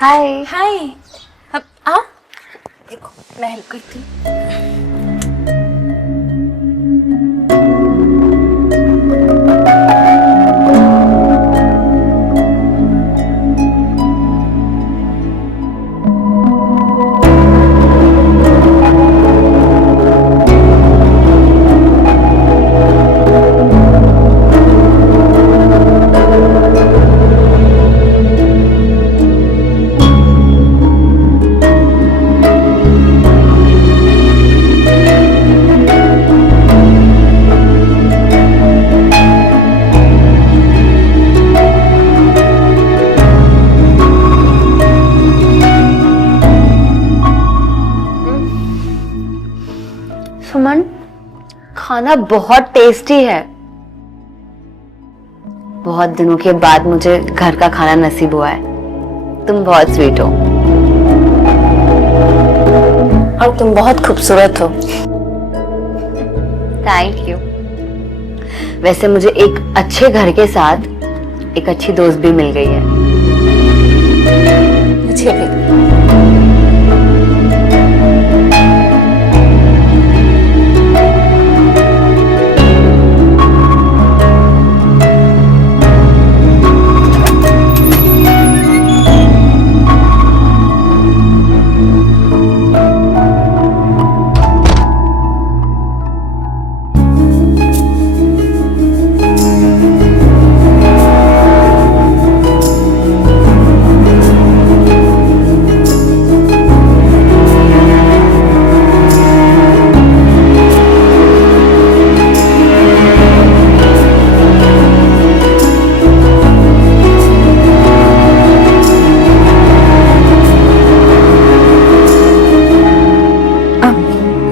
हाय। हाय। अब आ देखो मैं हेल्प करती हूँ। सुमन, खाना बहुत टेस्टी है। बहुत दिनों के बाद मुझे घर का खाना नसीब हुआ है। तुम बहुत स्वीट हो। और तुम बहुत खूबसूरत हो। Thank you. वैसे मुझे एक अच्छे घर के साथ एक अच्छी दोस्त भी मिल गई है। मुझे भी।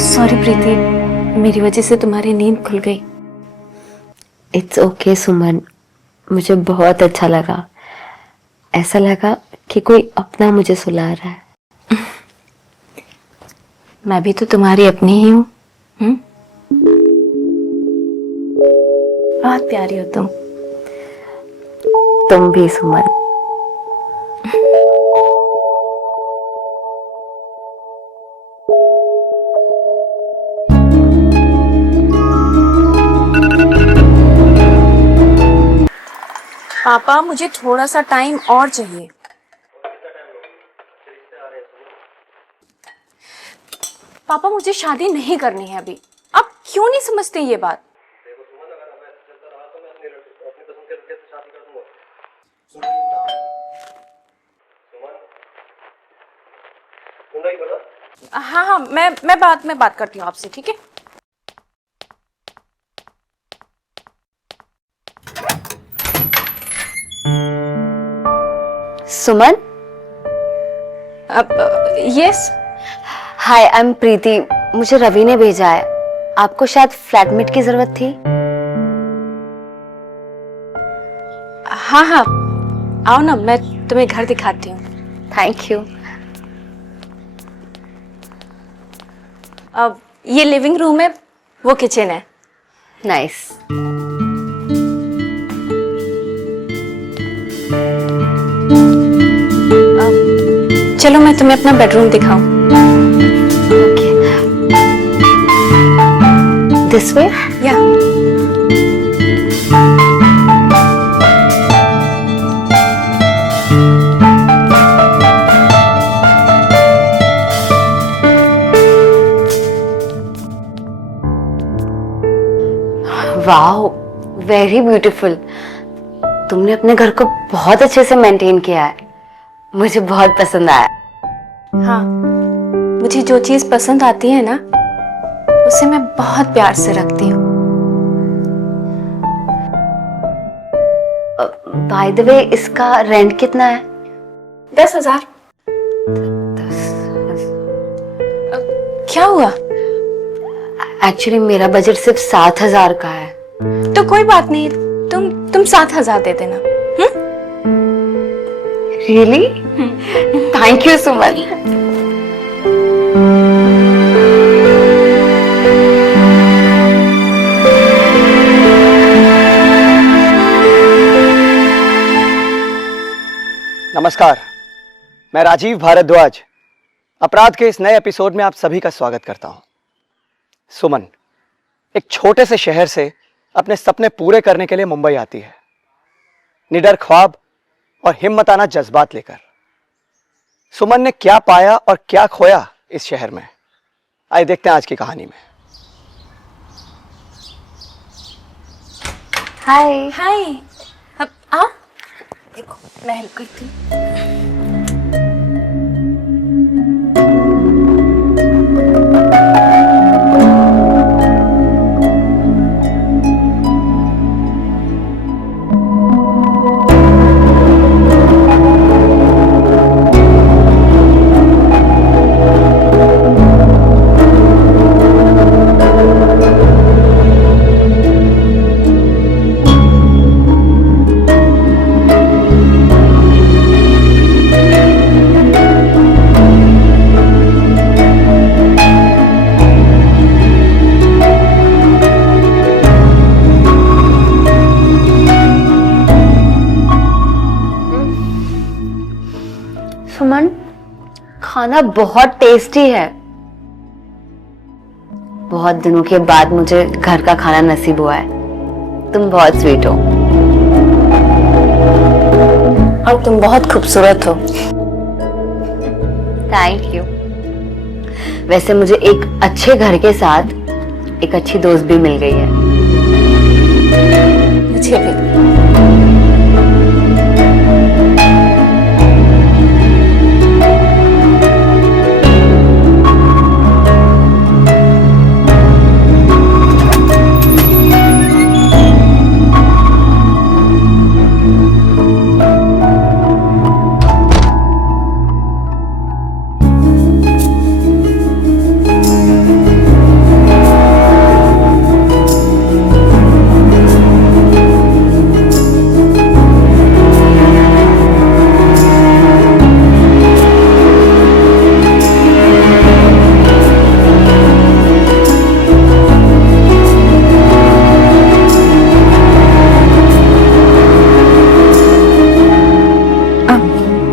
सॉरी प्रीति, मेरी वजह से तुम्हारी नींद खुल गई। इट्स ओके सुमन, मुझे बहुत अच्छा लगा। ऐसा लगा कि कोई अपना मुझे सुला रहा है। मैं भी तो तुम्हारी अपनी ही हूँ। बहुत प्यारी हो तुम। तुम भी सुमन। पापा मुझे थोड़ा सा टाइम और चाहिए। पापा मुझे शादी नहीं करनी है अभी। आप क्यों नहीं समझते ये बात? हाँ हाँ, मैं बाद में बात करती हूँ आपसे, ठीक है? सुमन। यस। हाय, आई एम प्रीति। मुझे रवि ने भेजा है। आपको शायद फ्लैटमेट की जरूरत थी। हाँ हाँ, आओ ना, मैं तुम्हें घर दिखाती हूँ। Thank you. अब ये लिविंग रूम है, वो किचन है। नाइस। चलो मैं तुम्हें अपना बेडरूम दिखाऊं। Okay, this way. या वाओ, वेरी ब्यूटीफुल। तुमने अपने घर को बहुत अच्छे से मेंटेन किया है। मुझे बहुत पसंद आया। हाँ, मुझे जो चीज पसंद आती है ना, उसे मैं बहुत प्यार से रखती हूँ। बाय द वे, इसका रेंट कितना है? 10,000। 10,000। क्या हुआ? एक्चुअली मेरा बजट सिर्फ 7,000 का है। तो कोई बात नहीं, तुम 7,000 दे देना। रियली? थैंक यू सुमन। नमस्कार। मैं राजीव भारद्वाज अपराध के इस नए एपिसोड में आप सभी का स्वागत करता हूं। सुमन एक छोटे से शहर से अपने सपने पूरे करने के लिए मुंबई आती है, निडर ख्वाब और हिम्मताना जज्बात लेकर। सुमन ने क्या पाया और क्या खोया इस शहर में, आइए देखते हैं आज की कहानी में। हाय। हाय। अब आ देखो मैं हेल्प करती हूँ। सुमन, खाना बहुत टेस्टी है। बहुत दिनों के बाद मुझे घर का खाना नसीब हुआ है। तुम बहुत स्वीट हो और तुम बहुत खूबसूरत हो। Thank you. वैसे मुझे एक अच्छे घर के साथ एक अच्छी दोस्त भी मिल गई है। मुझे भी।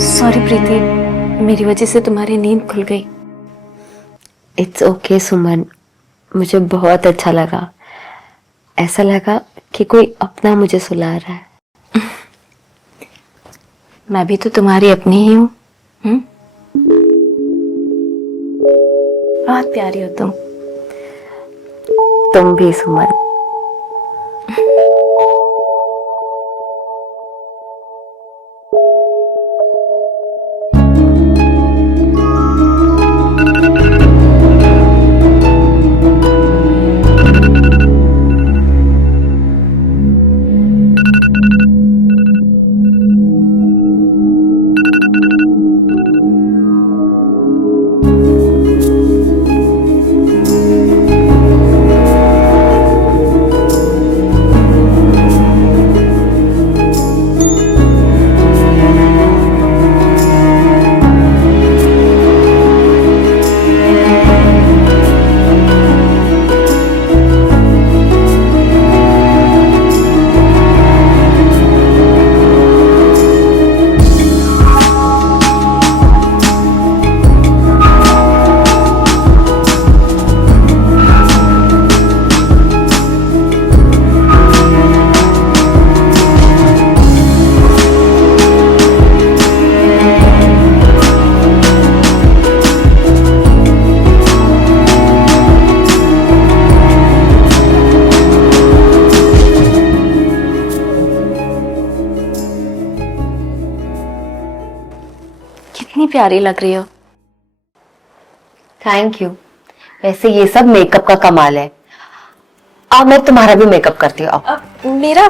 सॉरी प्रीति, मेरी वजह से तुम्हारी नींद खुल गई। इट्स ओके सुमन, मुझे बहुत अच्छा लगा। ऐसा लगा कि कोई अपना मुझे सुला रहा है। मैं भी तो तुम्हारी अपनी ही हूँ। बहुत प्यारी हो तुम। तुम भी सुमन। कितनी प्यारी लग रही हो। Thank you. वैसे ये सब मेकअप का कमाल है। अब मैं तुम्हारा भी मेकअप करती हूँ। अब मेरा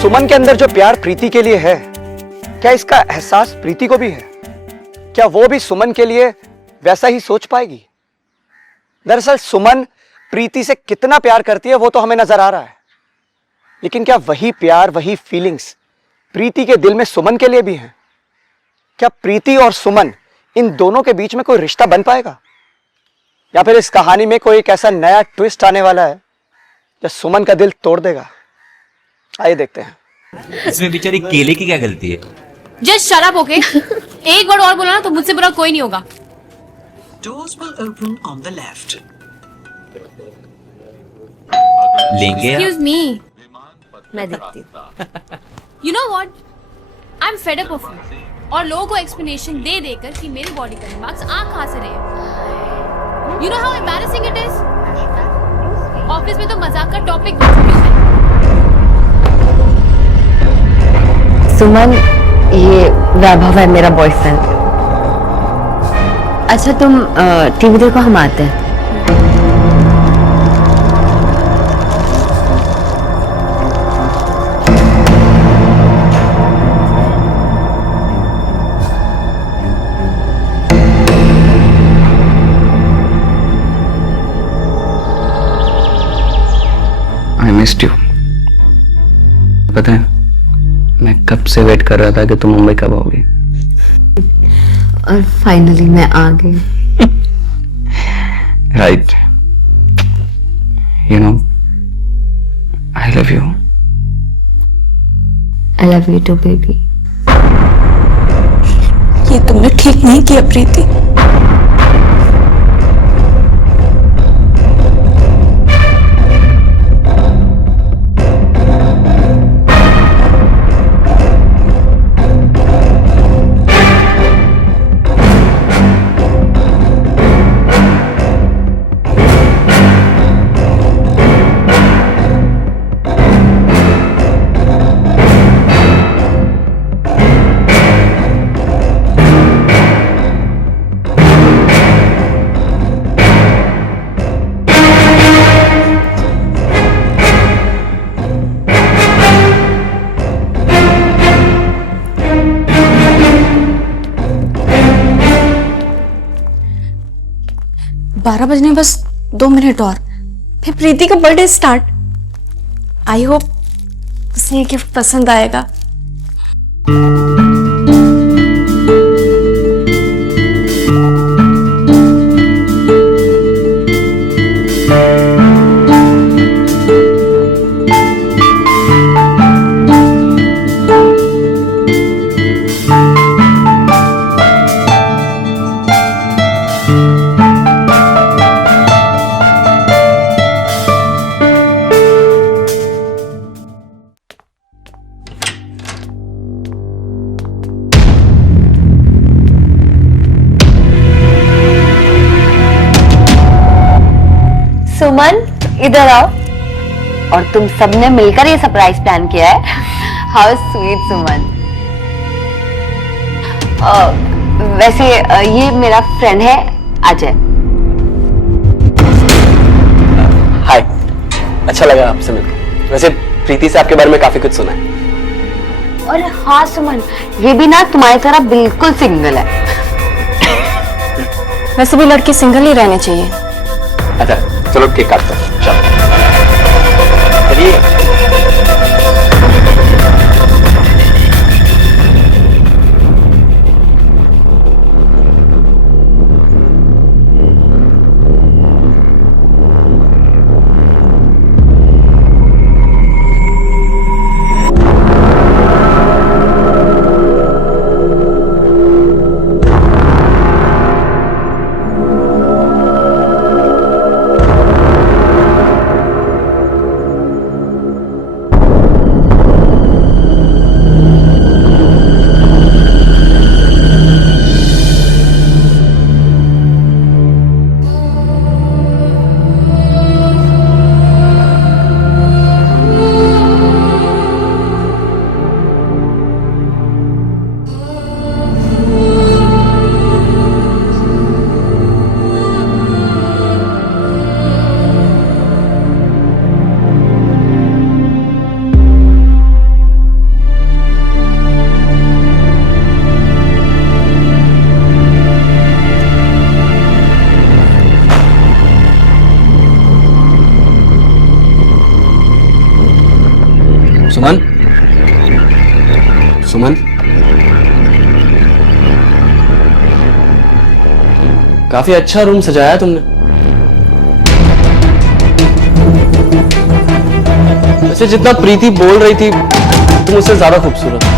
सुमन के अंदर जो प्यार प्रीति के लिए है, क्या इसका एहसास प्रीति को भी है? क्या वो भी सुमन के लिए वैसा ही सोच पाएगी? दरअसल सुमन प्रीति से कितना प्यार करती है वो तो हमें नजर आ रहा है, लेकिन क्या वही प्यार, वही फीलिंग्स प्रीति के दिल में सुमन के लिए भी हैं? क्या प्रीति और सुमन, इन दोनों के बीच में कोई रिश्ता बन पाएगा? या फिर इस कहानी में कोई एक ऐसा नया ट्विस्ट आने वाला है जो सुमन का दिल तोड़ देगा? आइए देखते हैं। इसमें बेचारी केले की क्या गलती है? Just shut up, okay? एक वर्ड और बोला ना तो मुझसे बुरा कोई नहीं होगा। Doors will open on the left. लेंगे आप? Excuse me. मैं देखती हूँ। You know what? I'm fed up of you. और लोगों को एक्सप्लेनेशन दे देकर कि मेरी बॉडी का मार्क्स आ कहाँ से रहे। You know how embarrassing it is? Office में तो मजाक का टॉपिक बन चुकी हूँ मैं। सुमन, ये वैभव है मेरा बॉयफ्रेंड। अच्छा तुम टीवी देखो, हम आते हैं। I missed you. पता है मैं कब से वेट कर रहा था कि तुम मुंबई कब आओगे। और फाइनली मैं आ गई। Right, you know I love you. I love you too baby. ये तुमने ठीक नहीं किया प्रीति। बारह बजने बस 2 मिनट और, फिर प्रीति का बर्थडे स्टार्ट। आई होप उसे ये गिफ्ट पसंद आएगा। सुमन, इधर आओ। और तुम सबने मिलकर ये सरप्राइज प्लान किया है। हाउ स्वीट सुमन। वैसे ये मेरा फ्रेंड है अजय। हाय, अच्छा लगा आपसे मिलकर। वैसे प्रीति से आपके बारे में काफी कुछ सुना है। और हाँ सुमन, ये भी ना तुम्हारी तरह बिल्कुल सिंगल है। वैसे भी लड़की सिंगल ही रहने चाहिए। अच्छा चलो केक काटते हैं। चलिए। सुमन, काफी अच्छा रूम सजाया है तुमने। वैसे जितना प्रीति बोल रही थी तुम उससे ज्यादा खूबसूरत हो।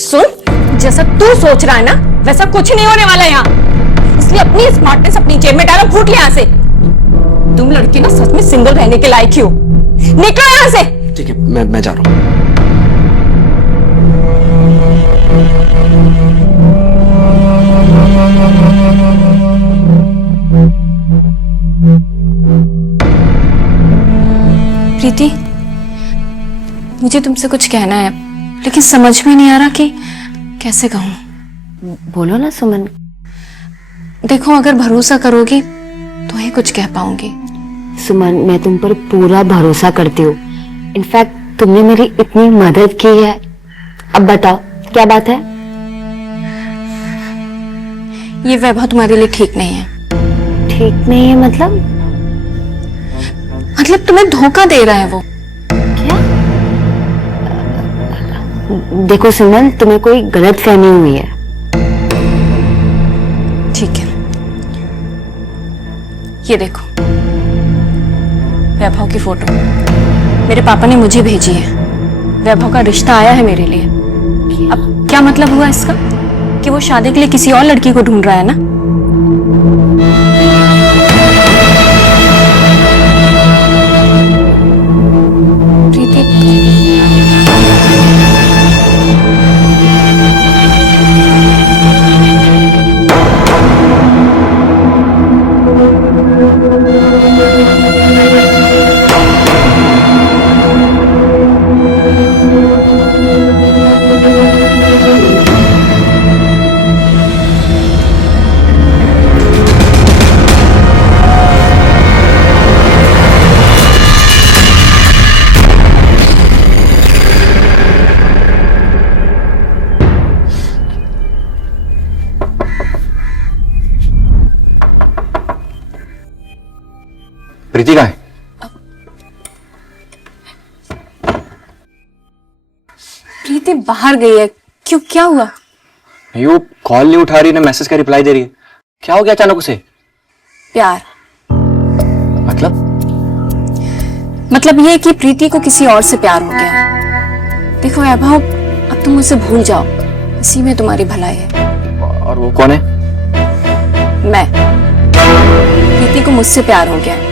सुन, जैसा तू सोच रहा है ना वैसा कुछ नहीं होने वाला यहाँ, इसलिए अपनी स्मार्टनेस अपनी जेब में डालो, फूट ले यहाँ से। तुम लड़की ना सच में सिंगल रहने के लायक ही हो, निकलो यहाँ से। ठीक है, मैं जा रहा हूँ। प्रीति, मुझे तुमसे कुछ कहना है लेकिन समझ में नहीं आ रहा कि कैसे कहूँ। बोलो ना सुमन। देखो, अगर भरोसा करोगी तो ही कुछ कह पाऊंगी। सुमन, मैं तुम पर पूरा भरोसा करती हूँ। इनफैक्ट तुमने मेरी इतनी मदद की है। अब बताओ क्या बात है? ये वैभव तुम्हारे लिए ठीक नहीं है। ठीक नहीं है मतलब? मतलब तुम्हें धोखा दे रहा है वो। क्या? देखो सुमन, तुम्हें कोई गलत फहमी हुई है। ठीक है, ये देखो वैभव की फोटो मेरे पापा ने मुझे भेजी है। वैभव का रिश्ता आया है मेरे लिए। अब क्या मतलब हुआ इसका कि वो शादी के लिए किसी और लड़की को ढूंढ रहा है ना? प्रीति, प्रीति कहाँ है? प्रीति बाहर गई है। क्यों, क्या हुआ? नहीं, वो कॉल नहीं उठा रही, ना मैसेज का रिप्लाई दे रही है। क्या हो गया अचानक उसे? प्यार। मतलब ये कि प्रीति को किसी और से प्यार हो गया है। देखो वैभव, अब तुम उसे भूल जाओ, इसी में तुम्हारी भलाई है। और वो कौन है? मैं। प्रीति को मुझसे प्यार हो गया है।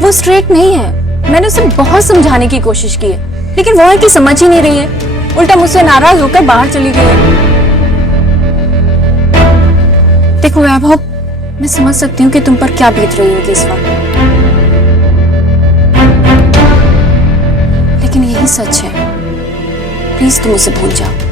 वो स्ट्रेट नहीं है। मैंने उसे बहुत समझाने की कोशिश की है लेकिन वो है कि समझ ही नहीं रही है, उल्टा मुझसे नाराज होकर बाहर चली गई है। देखो वैभव, मैं समझ सकती हूँ कि तुम पर क्या बीत रही होगी इस वक्त, लेकिन यही सच है। प्लीज तुम उसे भूल जाओ।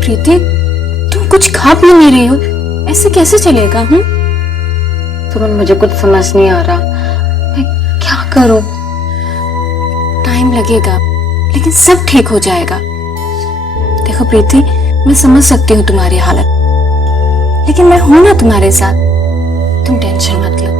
प्रीति, तुम कुछ खा पी नहीं रही हो, ऐसे कैसे चलेगा? सुमन, मुझे कुछ समझ नहीं आ रहा, मैं क्या करूं? टाइम लगेगा लेकिन सब ठीक हो जाएगा। देखो प्रीति, मैं समझ सकती हूँ तुम्हारी हालत, लेकिन मैं हूं ना तुम्हारे साथ। तुम टेंशन मत लो।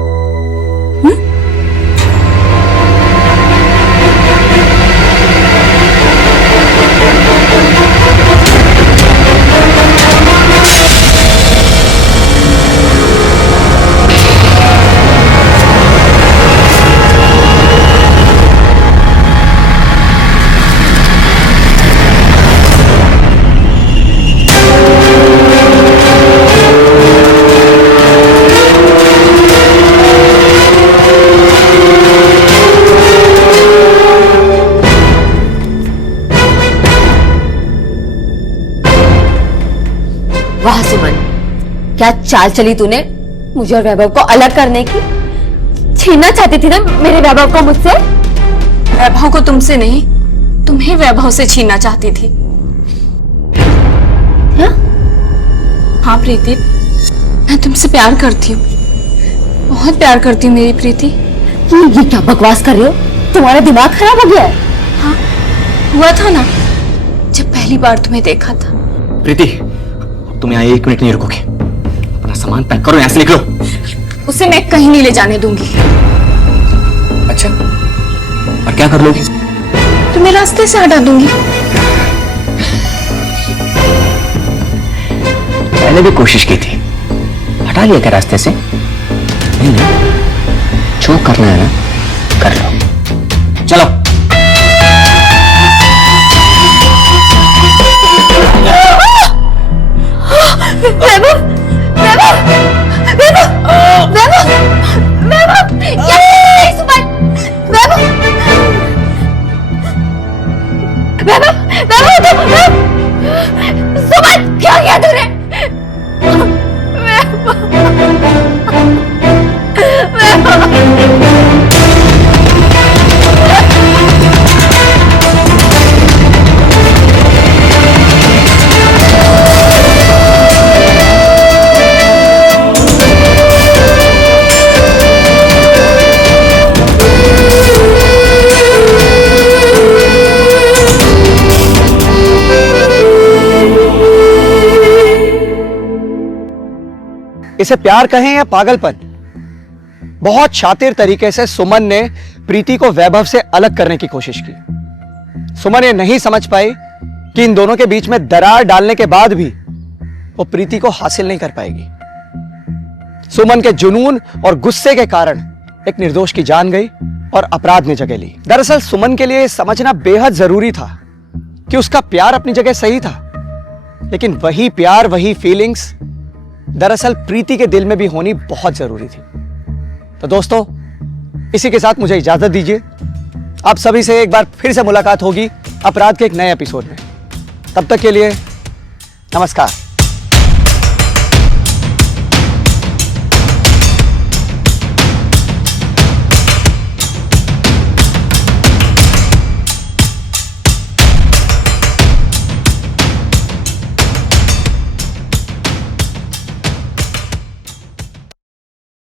वाह सुमन, क्या चाल चली तूने मुझे और वैभव को अलग करने की। छीनना चाहती थी ना मेरे वैभव को मुझसे। वैभव को तुमसे नहीं, तुम्हें वैभव से छीनना चाहती थी। हाँ प्रीति, मैं तुमसे प्यार करती हूँ, बहुत प्यार करती हूँ मेरी प्रीति। ये क्या बकवास कर रहे हो? तुम्हारा दिमाग खराब हो गया है? हुआ था ना जब पहली बार तुम्हें देखा था। प्रीति, तुम यहाँ 1 मिनट नहीं रुकोगे। अपना सामान पैक करो, यहाँ से निकलो। उसे मैं कहीं नहीं ले जाने दूंगी। अच्छा, और क्या कर लोगी? तुम्हें रास्ते से हटा दूंगी। पहले भी कोशिश की थी, हटा लिया क्या रास्ते से? नहीं नहीं, जो करना है ना कर लो। चलो। सुमन, क्या किया तूने? इसे प्यार कहें या पागलपन, बहुत शातिर तरीके से सुमन ने प्रीति को वैभव से अलग करने की कोशिश की। सुमन ये नहीं समझ पाई कि इन दोनों के बीच में दरार डालने के बाद भी वो प्रीति को हासिल नहीं कर पाएगी। सुमन के जुनून और गुस्से के कारण एक निर्दोष की जान गई और अपराध ने जगह ली। दरअसल सुमन के लिए समझना बेहद जरूरी था कि उसका प्यार अपनी जगह सही था, लेकिन वही प्यार, वही फीलिंग्स दरअसल प्रीति के दिल में भी होनी बहुत जरूरी थी। तो दोस्तों, इसी के साथ मुझे इजाजत दीजिए। आप सभी से एक बार फिर से मुलाकात होगी अपराध के एक नए एपिसोड में। तब तक के लिए नमस्कार।